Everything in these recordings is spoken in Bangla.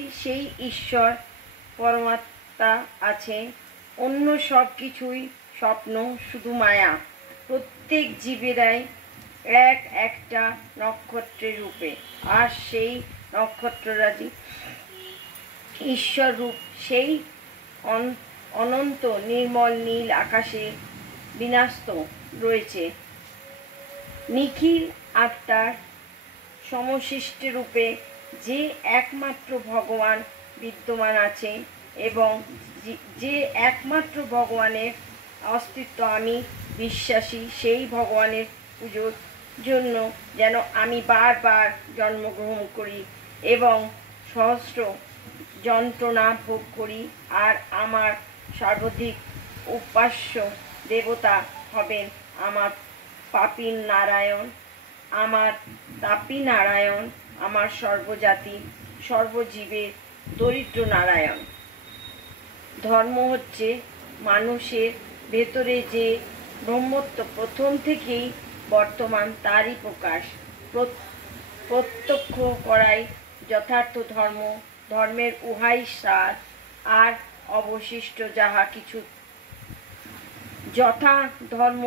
সেই ঈশ্বর পরমাত্মা আছে, অন্য সব কিছুই স্বপ্ন, শুধু মায়া। প্রত্যেক জীবেরাই এক একটা নক্ষত্রের রূপে, আর সেই নক্ষত্ররাজি ঈশ্বর রূপ। সেই অনন্ত নির্মল নীল আকাশে বিন্যস্ত রয়েছে নিখিল আত্মার সমষ্টি রূপে যে একমাত্র ভগবান বিদ্যমান আছে, এবং যে একমাত্র ভগবানের অস্তিত্ব আমি বিশ্বাসী। সেই ভগবানের পুজোর জন্য যেন আমি বারবার জন্মগ্রহণ করি এবং সহস্র যন্ত্রণা ভোগ করি। আর আমার সর্বাধিক উপাস্য দেবতা হবেন আমার পাপী নারায়ণ, আমার তাপী নারায়ণ, আমার সর্বজাতি সর্বজীবের দরিদ্র নারায়ণ। ধর্ম হচ্ছে মানুষের ভেতরে যে ব্রহ্মত্ব প্রথম থেকেই বর্তমান, তারই প্রকাশ। প্রত্যক্ষ করাই যথার্থ ধর্ম। ধর্মের উহাই সার, আর অবশিষ্ট যাহা কিছু যথা ধর্ম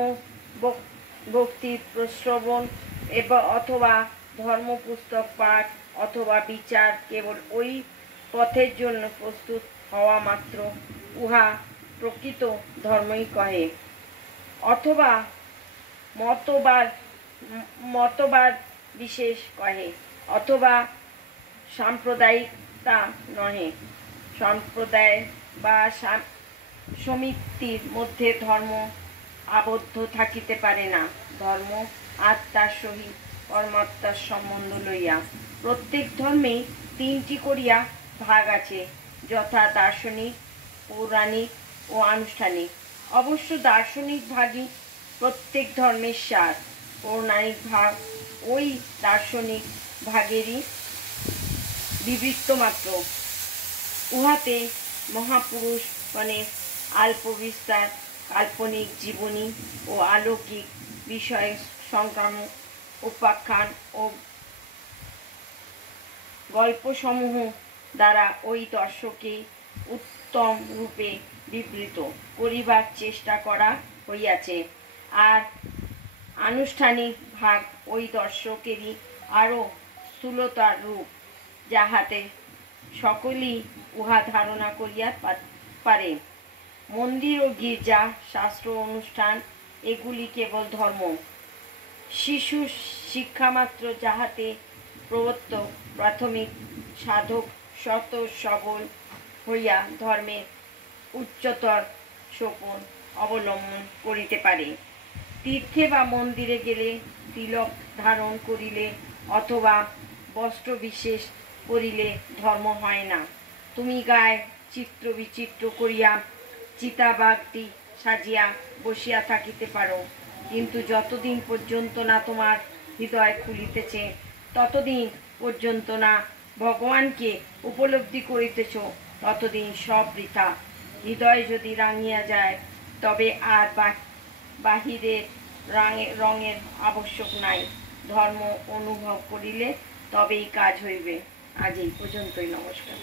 ভক্তি প্রশ্রবণ অথবা ধর্মপুস্তক পাঠ অথবা বিচার, কেবল ওই পথের জন্য প্রস্তুত হওয়া মাত্র উহা প্রকৃত ধর্মই কহে। অথবা মতবাদ বিশেষ কহে, অথবা সাম্প্রদায়িকতা নহে। সম্প্রদায় বা সমিতির মধ্যে ধর্ম আবদ্ধ থাকিতে পারে না। ধর্ম আত্মার সহিত পরমাত্মার সম্বন্ধ লইয়া। প্রত্যেক ধর্মে তিনটি করিয়া ভাগ আছে, যথা দার্শনিক, পৌরাণিক ও আনুষ্ঠানিক। অবশ্য দার্শনিক ভাগই প্রত্যেক ধর্মের সার। পৌরাণিক ভাগ ওই দার্শনিক ভাগেরই বিবৃত মাত্র। উহাতে মহাপুরুষগণের অল্প বিস্তর কাল্পনিক জীবনী ও অলৌকিক বিষয় সংক্রামক উপাখ্যান ও গল্পসমূহ দ্বারা ওই দর্শনকে উত্তম রূপে বিবৃত করিবার চেষ্টা করা হইয়াছে। আর আনুষ্ঠানিক ভাগ ওই দর্শনেরই আরও স্থূলতর রূপ, যাহাতে সকলেই উহা ধারণা করিয়া পারে। মন্দির ও গির্জা, শাস্ত্র অনুষ্ঠান এগুলি কেবল ধর্ম, শিশু শিক্ষামাত্র, যাহাতে প্রবর্তক প্রাথমিক সাধক শত সবল হইয়া ধর্মের উচ্চতর সোপান অবলম্বন করিতে পারে। তীর্থে বা মন্দিরে গেলে তিলক ধারণ করিলে অথবা বস্ত্র বিশেষ পরিলে ধর্ম হয় না। তুমি গায়ে চিত্র বিচিত্র করিয়া চিতাবাঘটি সাজিয়া বসিয়া থাকিতে পারো, কিন্তু যতদিন পর্যন্ত না তোমার হৃদয় খুলিতেছে, ততদিন পর্যন্ত না ভগবানকে উপলব্ধি করিতেছ, ততদিন সব বৃথা। হৃদয় যদি রাঙিয়া যায়, তবে আর বাহিরের রঙের আবশ্যক নাই। ধর্ম অনুভব করিলে তবেই কাজ হইবে। আজ এই পর্যন্তই। নমস্কার।